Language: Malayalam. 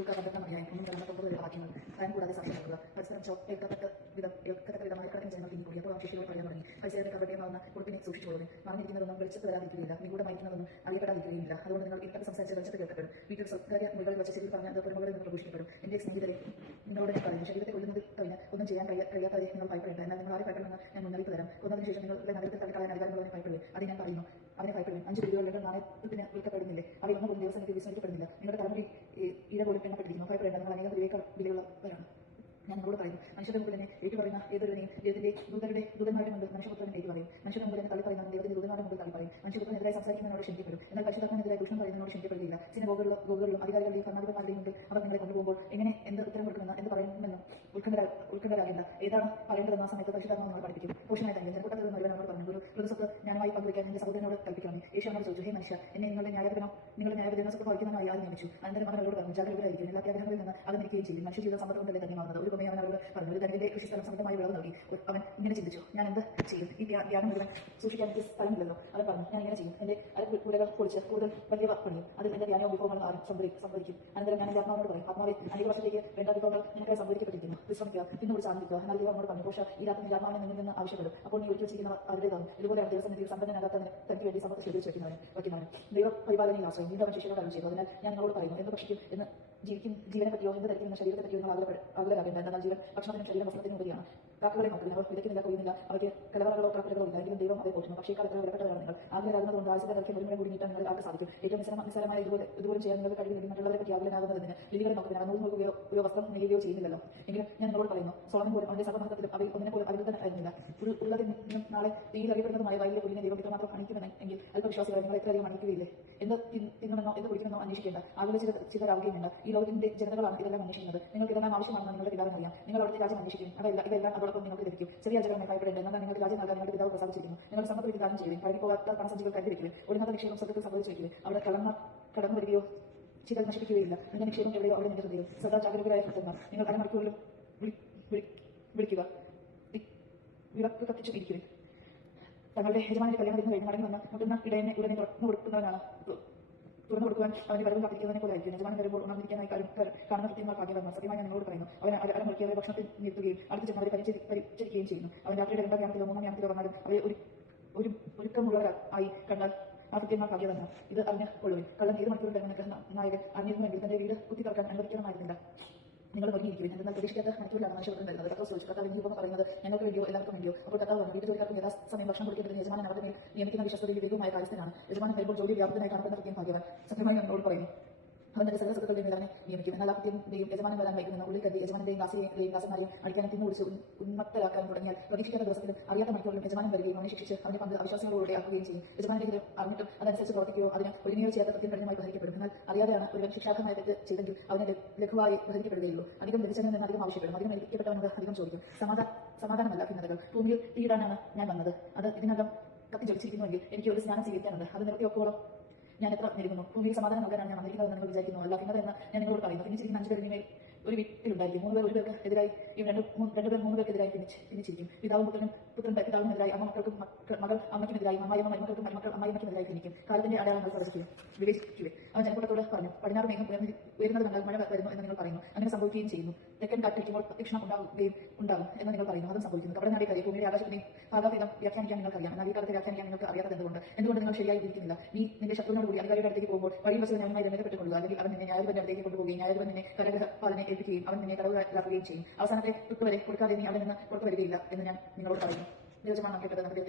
ലൂക്കാ 12 ഒന്നും കടന്ന 9 വരെ വാക്യങ്ങൾ താൻ കൂടാതെ സാക്ഷ്യം നൽകുക. പരസ്പരം ഏൽക്കത്തക്ക വിധം മരക്കാരൻ ജനങ്ങൾ തിങ്ങിക്കൂടി. അപ്പോൾ അവൻ ശിഷ്യരോട് പറയാൻ തുടങ്ങി, കൈസരുടെ കവടയമാവുന്ന ഉടുപ്പിനെ സൂക്ഷിച്ചോളുവിൻ. മറഞ്ഞിരിക്കുന്നതൊന്നും വെളിച്ചത്ത് വരാതിരിക്കുകയില്ല, നിഗൂഢമായിരിക്കുന്നതൊന്നും അറിയപ്പെടാതിരിക്കുകയില്ല. അതുകൊണ്ട് നിങ്ങൾ ഇരുട്ടത്ത് സംസാരിച്ച് വെളിച്ചത്ത് കേൾക്കപ്പെടും. വീട്ടിൽ സ്വകാര്യ മുകളിൽ വെച്ച ചെറിയ പറഞ്ഞ അത് പുറമുകളിൽ നിന്ന് പ്രഘോഷിക്കപ്പെടും. എന്റെ സ്നേഹിതരെ, നിങ്ങളോട് ഞാൻ പറയുന്നു, ശരീരത്തെ കൊല്ലുന്നത് കവിഞ്ഞ് ഒന്നും ചെയ്യാൻ കഴിയാത്തവരെ നിങ്ങൾ ഭയപ്പെടേണ്ട. എന്നാൽ നിങ്ങൾ ആരെ ഭയപ്പെടണമെന്ന് ഞാൻ മുന്നറിയിപ്പ് തരാം. കൊന്നതിന് ശേഷം നിങ്ങളുടെ നഗരത്തിൽ തള്ളിക്കളയാൻ അധികാരമുള്ളവനെ ഭയപ്പെടുവേ. അത് ഞാൻ പറയുന്നു, അവനെ ഭയപ്പെടുവേ. 5 രൂപയോ അല്ലെങ്കിൽ നാണയത്തിന് വിൽക്കപ്പെടുന്നില്ലേ? അവ ഒന്നും ഒരു ദിവസം വിസ്മരിക്കപ്പെടുന്നില്ല. നിങ്ങളുടെ തലമുടി ഇര പോലും എണ്ണപ്പെട്ടിരിക്കുന്നു. ഭയപ്പെടേണ്ട, നിങ്ങൾ അനേകം രൂപയേക്കാൾ വിലയുള്ളവരാണ്. ഞാൻ നിങ്ങളോട് പറയുന്നു, മനുഷ്യരുടെ മുമ്പിൽ തന്നെ ഏറ്റു പറയുന്ന ഏതൊരുവനെയും ദൈവത്തിന്റെ ദൂതന്മാരുടെ മുമ്പിൽ മനുഷ്യപുത്രനെ ഏറ്റു പറയും. മനുഷ്യരുടെ മുമ്പിൽ തന്നെ തള്ളി പറയുന്ന ദൈവത്തിന്റെ ദൂതന്മാരുടെ മുമ്പിൽ തള്ളി പറയും. മനുഷ്യപുത്രനെതിരായി സംസാരിക്കുന്നതിനോട് ക്ഷണിക്കപ്പെടും. എന്നാൽ പരിശുദ്ധാത്മാവിനെതിരായി ദൂഷണം പറയുന്നതിനോട് ക്ഷണിക്കപ്പെടുകയില്ല. ഗോകുകളിലും അധികാരികളുടെയും ഭരണാധിപന്മാരുടെയും മുമ്പിൽ അവർ നിങ്ങളെ കൊണ്ടുപോകുമ്പോൾ എങ്ങനെ എന്ത് ഉത്തരം കൊടുക്കുമെന്ന് എന്ത് പറയുമെന്നും ഉത്കണ്ഠരാകേണ്ട. ഏതാണ് പറയേണ്ടതെന്ന ആ സമയത്ത് പരിശുദ്ധാത്മാവ് നിങ്ങളെ പഠിപ്പിക്കും. പോഷനായി തന്നെ ജനക്കൂട്ടത്തിൽ നിന്ന് ഒരുവനോട് പറഞ്ഞു, ഒരു ദിവസത്ത് ഞാനുമായി പങ്കുവയ്ക്കാൻ എന്റെ സഹോദരനോട് കൽപ്പിക്കണമേ. യേശുവിനോട് ചോദിച്ചു, ഹേ മനുഷ്യ, എന്നെ നിങ്ങളുടെ ന്യായാധിപനസഭ വഹിക്കുന്നതിനായി ആദ്യം നിയമിച്ചു. അനന്തരം അവൻ അവരോട് പറഞ്ഞു, ജാഗ്രതയായിരിക്കും, എല്ലാ ത്യാഗങ്ങളിൽ നിന്ന് അകന്നിരിക്കുകയും ചെയ്യും. മനുഷ്യ ജീവിത സമ്പത്ത് കൊണ്ടല്ലേ ധന്യമാകുന്നത്. ഒരു അവൻ അവരോട് പറഞ്ഞു, ഒരു ധനികന്റെ കൃഷിസ്ഥലം സമൃദ്ധമായി വിളവ് നൽകി. അവൻ ഇങ്ങനെ ചിന്തിച്ചു, ഞാൻ എന്ത് ചെയ്യും? ഈ ധ്യാനം മുഴുവൻ സൂക്ഷിക്കാൻ എനിക്ക് സ്ഥലമില്ലല്ലോ. അവൻ പറഞ്ഞു, ഞാൻ ഇങ്ങനെ ചെയ്യും, എന്റെ അരക്കുടകൾ പൊളിച്ച് കൂടുതൽ വലിയ പണിയും അതിൽ എന്റെ ധ്യാനവും വിഭവങ്ങളും സംഭരിക്കും. അനന്തരം ഞാൻ എന്റെ ആത്മാവിനോട് പറയും, ആത്മാവെ, അനേക വർഷത്തേക്ക് വേണ്ട വിഭവങ്ങൾ നിനക്കായി സംഭരിക്കപ്പെട്ടിരിക്കുന്നു. വിശ്രമിക്കുക, തിന്നുകൂടി ആനന്ദിക്കുക. എന്നാൽ ദൈവം അവനോട് പറഞ്ഞു, പക്ഷേ ഈ രാത്രി ആത്മാവിനെ നിന്നിൽ നിന്ന് ആവശ്യപ്പെടും. അപ്പോൾ നീ ഒഴിച്ചു വെച്ചിരിക്കുന്ന അവരുടേതാണ്. ഇതുപോലെ ദിവസം നിധിയിൽ സമ്പന്നനാകാത്തവന് തനിക്ക് വേണ്ടി സമ്പത്ത് ശേഖരിച്ച് വയ്ക്കുന്നവന് ദൈവ പരിപാലനയിൽ ആശ്രയം. വീണ്ടും അവൻ ശിഷ്യരോട് അറിയിച്ചു, അതിനാൽ ഞാൻ നിങ്ങളോട് പറയുന്നു, എന്ത് ഭക്ഷിക്കും എന്ന് ജീവനെ പറ്റിയോ എന്ത് ധരിക്കുന്ന ശരീരത്തെ പറ്റിയോ നിങ്ങൾ ആകുലരാകേണ്ട. എന്നാൽ ജീവൻ ഭക്ഷണത്തിനും ശരീരം വസ്ത്രത്തിനും ഉപരിയാണ്. കാക്കകളെ നോക്കുക, അവർ വിതയ്ക്കുന്നില്ല, കൊയ്യുന്നില്ല, അവർക്ക് കലവറകളോ പ്രാർത്ഥനകളോ ഇല്ല, എങ്കിലും ദൈവം അവരെ പോറ്റുന്നു. പക്ഷേ കാലത്ത് വിലപ്പെട്ടവരാണ് നിങ്ങൾ. ആഗ്രഹമാകുന്നതുകൊണ്ട് ആവശ്യത്തെ തരത്തിൽ ഒരു മുறை കൂടി നീട്ടാൻ നിങ്ങൾ ആർക്ക് സാധിക്കും? ഏറ്റവും നിസ്സാരമായ ഇതുപോലും ചെയ്യാൻ നിങ്ങൾക്ക് കഴിവില്ല. മറ്റുള്ളവരെ പറ്റി ആഗ്രഹമാകുന്നതിന് ലിലികളെ നോക്കുന്നതിന് നൂൽ നോക്കുകയോ ഒരു വസ്ത്രം നെയ്യുകയോ ചെയ്യുന്നില്ലല്ലോ. എങ്കിലും ഞാൻ നിങ്ങളോട് പറയുന്നു, സോളമൻ പോലും അവന്റെ സർവ്വമഹത്വത്തിലും അവയിൽ ഒന്നിനെ പോലും അവിരുദ്ധനായിരുന്നില്ല. ഉള്ളതിൽ നിന്നും നാളെ തീയിൽ അറിയപ്പെടുന്നതുമായ വയലിലെ പുല്ലിനെ ദൈവം ഇത്രമാത്രം അണിയിക്കുമെങ്കിൽ അല്പവിശ്വാസികളെ നിങ്ങൾ എത്രയധികം അണിയിക്കുകയില്ലേ? എന്ത് തിന്നുമെന്നോ എന്ത് കുടിക്കുമെന്നോ അന്വേഷിക്കേണ്ട, ആകുലചിതരാകുകയും വേണ്ട. ഈ ലോകത്തിന്റെ ജനതകളാണ് ഇതെല്ലാം അന്വേഷിക്കുന്നത്. നിങ്ങൾക്ക് ഇതെല്ലാം ആവശ്യമാണെന്ന് നിങ്ങളുടെ പിതാവിന് അറിയാം. നിങ്ങൾ അവിടുത്തെ രാജ്യം അന്വേഷിക്കും, ഇതെല്ലാം അതോടൊപ്പം നിങ്ങൾക്ക് ലഭിക്കും. ചെറിയ അജകളെ ഭയപ്പെടേണ്ട, എന്നാൽ നിങ്ങൾക്ക് രാജ്യം നൽകാൻ നിങ്ങളുടെ പിതാവ് പ്രസാദിച്ചിരിക്കുന്നു. നിങ്ങൾ സമ്പത്ത് വിധാനം ചെയ്യുകയും പഴകിപ്പോകാത്ത പണസഞ്ചികൾ കരുതിവെക്കുകയും ഒടുങ്ങാത്ത നിക്ഷേപം സത്യത്തിൽ സംഭവിച്ചു വയ്ക്കുകയും അവിടെ കടന്നു വരികയോ ചിലർ നശിപ്പിക്കുകയില്ല. നിങ്ങളുടെ നിക്ഷേപം എവിടെയോ അവിടെ നിന്റെ ഹൃദയം. സദാ ജാഗരൂകരായ ഭക്തന്മാർ, നിങ്ങൾ അരമണിക്കൂറിലും വിളിക്കുക, വിളക്ക് കത്തിച്ചു ഇരിക്കുവിൻ. തങ്ങളുടെ യജമാനന്റെ കല്യാണം കഴിഞ്ഞ് മടങ്ങി വന്ന മുട്ടുന്ന ഇടയനെ ഉടനെ തുറന്നു കൊടുക്കുവാൻ അവന്റെ വരവ് കാത്തിരിക്കുന്നതിനെ പോലെ ആയിരിക്കും. യജമാനൻ വരുമ്പോൾ ഉണർന്നിരിക്കാനായി കാണുന്ന കൃത്യന്മാർ ഭാഗ്യവാന്മാർ. സത്യമായി ഞാൻ നിങ്ങളോട് പറയുന്നു, അവൻ അരമുറിക്കിയവരെ ഭക്ഷണത്തിൽ നിർത്തുകയും അടുത്ത് ചെന്ന് അവരെ പരിചരിക്കുകയും ചെയ്യുന്നു. അവൻ രാത്രിയുടെ 2-ാം യാമത്തിലോ 3-ാം യാമത്തിലോ വന്നാലും അവരെ ഒരുക്കമുള്ളവരായി കണ്ടാൽ ആ കൃത്യന്മാർ ഭാഗ്യവാന്മാർ. ഇത് അറിഞ്ഞ് കൊള്ളുവിൻ. കള്ളൻ ഏത് മണിക്കൂറിൽ തന്നെ നായകൻ അറിഞ്ഞിരുന്നുവെങ്കിൽ തന്റെ വീട് കുത്തി തുറക്കാൻ അനുവദിക്കണമായിരുന്നില്ല. നിങ്ങൾ ഒരുങ്ങിയിരിക്കും. എന്നാൽ പ്രതീക്ഷിക്കാത്ത മണിക്കൂറിലാണ് മനുഷ്യപുത്രൻ വരുന്നത്. കർത്താവ് ചോദിച്ചു, കർത്താവ് ഈ രൂപം പറയുന്നത് ഞങ്ങൾക്ക് വേണ്ടിയോ എല്ലാവർക്കും വേണ്ടിയോ? അപ്പോൾ കർത്താവ് പറഞ്ഞു, വീട്ടുജോലിക്കാർക്കും യഥാസമയം ഭക്ഷണം കൊടുക്കേണ്ടതിന് യജമാനൻ അവരുടെ മേൽ നിയമിക്കുന്ന വിശ്വസ്തതയിൽ ദീർഘമായ കാര്യസ്ഥനാണ്. യജമാനൻ വരുമ്പോൾ ജോലി വ്യാപകനായി കാണപ്പെടുന്ന കൃത്യം ഭാഗ്യവാൻ. സത്യമായി ഞങ്ങളോട് പറയുന്നു, അവൻ തന്റെ സകലസുഖങ്ങളുടെയും എല്ലാവരെ നിയമിക്കും. എന്നാൽ ആ കൃത്യന്റെയും യജമാനൻ വരാൻ വൈകുന്ന ഉള്ളിൽ കരുതി യജമാനന്റെയും ദാസന്മാരെയും അടിക്കാനും തിന്നുപിടിച്ച് ഉന്മത്തരാക്കാൻ തുടങ്ങിയാൽ പ്രതീക്ഷിക്കാത്ത ദിവസത്തിലും അറിയാത്ത മണിക്കൂറിലും യജമാനൻ വരികയും അവനെ ശിക്ഷിച്ച് അവന്റെ പങ്ക് അവിശ്വാസികളോടെ ആക്കുകയും ചെയ്യും. യജമാനന്റെ ഹിതം അറിഞ്ഞിട്ടും അതനുസരിച്ച് പ്രവർത്തിക്കുകയോ അതിന് ഒരുങ്ങിയോ ചെയ്യാത്ത കൃത്യം കഠിനമായി പ്രഹരിക്കപ്പെടും. എന്നാൽ അറിയാതെയാണ് ഒരുവൻ ശിക്ഷാർഹമായ തെറ്റ് ചെയ്തെങ്കിൽ അവനെ ലഘുവായി പ്രഹരിക്കപ്പെടുകയുള്ളൂ. അധികം ലഭിച്ചതിൽ നിന്ന് അധികം ആവശ്യപ്പെടും. അധികം ഏൽപ്പിക്കപ്പെട്ടവനോട് അധികം ചോദിക്കും. സമാധാനമല്ല ഭിന്നതകൾ. ഭൂമിയിൽ തീയിടാനാണ് ഞാൻ വന്നത്. അത് ഇതിനകം കത്തി ജ്വലിച്ചിരിക്കുന്നുവെങ്കിൽ എനിക്ക് ഒരു സ്നാനം സ്വീകരിക്കാനുണ്ട്. അത് നിവൃത്തിയൊക്കോളം ഞാൻ എത്ര നേരിടുന്നു. ഭൂമിയിൽ സമാധാനം നൽകാനാണ് ഞാൻ വന്നിരിക്കുന്നതെന്ന് നിങ്ങൾ വിചാരിക്കുന്നു. അല്ല, ഭിന്നത എന്ന് ഞാൻ നിങ്ങളോട് പറയുന്നു. ഭിന്നിച്ചിരിക്കുന്ന 5 പേരിന്മേൽ ഒരു വീട്ടിലുണ്ടായിരിക്കും. 3 പേർ ഒരു പേർക്ക് എതിരായി 2 പേർ 3 പേർക്ക് എതിരായി ഭിന്നിച്ചിരിക്കും. പിതാവും പുത്രൻ പിതാവിനെതിരായി, അമ്മ മക്കൾക്കും മകൾ അമ്മയ്ക്കുമെതിരായി, അമ്മായിയമ്മ മരുമക്കൾക്കും മരുമക്കൾ അമ്മായിയമ്മയ്ക്കുമെതിരായി ഭിന്നിക്കും. കാലത്തിന്റെ അടയാളങ്ങൾ വിവേചിക്കുവേ. അവൻ ജനക്കൂട്ടത്തോട് പറഞ്ഞു, പടിഞ്ഞാറ് മേഘം ഉയരുന്നത് കണ്ടാൽ മഴ വരുന്നു എന്ന് നിങ്ങൾ പറയുന്നു. അങ്ങനെ സംഭവിക്കുകയും ചെയ്യുന്നു. തെക്കൻ കാറ്റടിക്കുമ്പോൾ പ്രത്യക്ഷണം ഉണ്ടാകും എന്ന് നിങ്ങൾ പറയുന്നു. അതും സംഭവിക്കുന്നു. കപടനാടി കാര്യം ഭൂമിയുടെ ആകാശത്തിനെയും ഭാഗാഭേദം വ്യാഖ്യാനിക്കാൻ നിങ്ങൾക്കറിയാം. എന്നാൽ ഈ കാലത്തെ വ്യാഖ്യാനിക്കാൻ നിങ്ങൾക്ക് അറിയാത്തത് എന്തുകൊണ്ട് നിങ്ങൾ ശരിയായി ഇരിക്കുന്നില്ല? നീ നിന്റെ ശത്രുവിനോട് കൂടി അധികാരിയുടെ അടുത്തേക്ക് പോകുമ്പോൾ വഴിയിൽ വെച്ച് ന്യായമായി ബന്ധപ്പെട്ടുകൊള്ളുക. അല്ലെങ്കിൽ അവൻ നിന്നെ ന്യായാധിപന്റെ അടുത്തേക്ക് കൊണ്ടുപോവുകയും ന്യായാധിപൻ നിന്നെ കലഗ്രഹപാലനെ ഏൽപ്പിക്കുകയും അവൻ നിന്നെ കടവുകാരാക്കുകയും ചെയ്യും. അവസാനത്തെ തുട്ടുവരെ കൊടുക്കാതെ നീ അവിടെ നിന്ന് പുറത്തു വരികയില്ല എന്ന് ഞാൻ നിങ്ങളോട് പറയുന്നു. യജമാനൻ കേട്ടത് നമുക്ക്